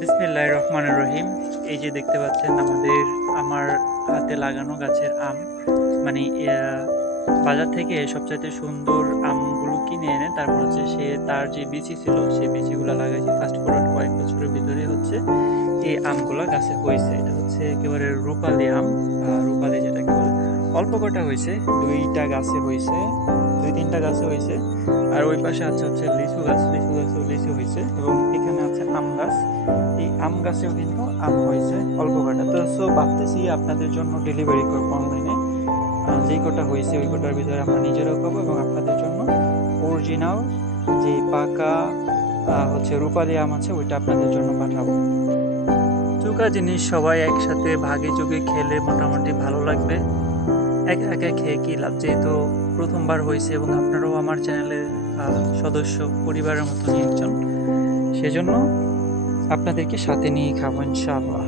বিসমিল্লাহির রহমানির রহিম। এই যে দেখতে পাচ্ছেন আমার হাতে লাগানো গাছের আম। মানে বাজার থেকে সবচাইতে সুন্দর আমগুলো কিনে এনে তারপর হচ্ছে তার যে বিচি ছিল সেই বিচিগুলো লাগাইছে। ফাস্ট ফরওয়ার্ড কয়েক বছরের ভিতরে হচ্ছে এই আমগুলা গাছে হয়েছে। এটা হচ্ছে একেবারে রূপালি আম, রূপালি যেটাকে বলে। অল্প কটা হয়েছে, দুইটা গাছে হয়েছে, দুই তিনটা গাছে হয়েছে। আর ওই পাশে আছে হচ্ছে লিচু গাছ, লিচু গাছেও লিচু হয়েছে এবং এখানে আছে আম গাছ। এই আম গাছেও কিন্তু আম হয়েছে অল্প কটা। তো ভাবতেছি আপনাদের জন্য ডেলিভারি করবো অনলাইনে। যেই কটা হয়েছে ওই কটার ভিতরে আমরা নিজেরাও খাবো এবং আপনাদের জন্য অরিজিনাল যে পাকা হচ্ছে রূপালি আম আছে ওইটা আপনাদের জন্য পাঠাবো। চুকা জিনিস সবাই একসাথে ভাগে চুকে খেলে মোটামুটি ভালো লাগবে। একা একা খেয়ে কি লাভ, যেহেতু প্রথমবার হয়েছে এবং আপনারাও আমার চ্যানেলের সদস্য, পরিবারের মতনই একজন, সেজন্য আপনাদেরকে সাথে নিয়ে খাবো ইনশাআল্লাহ।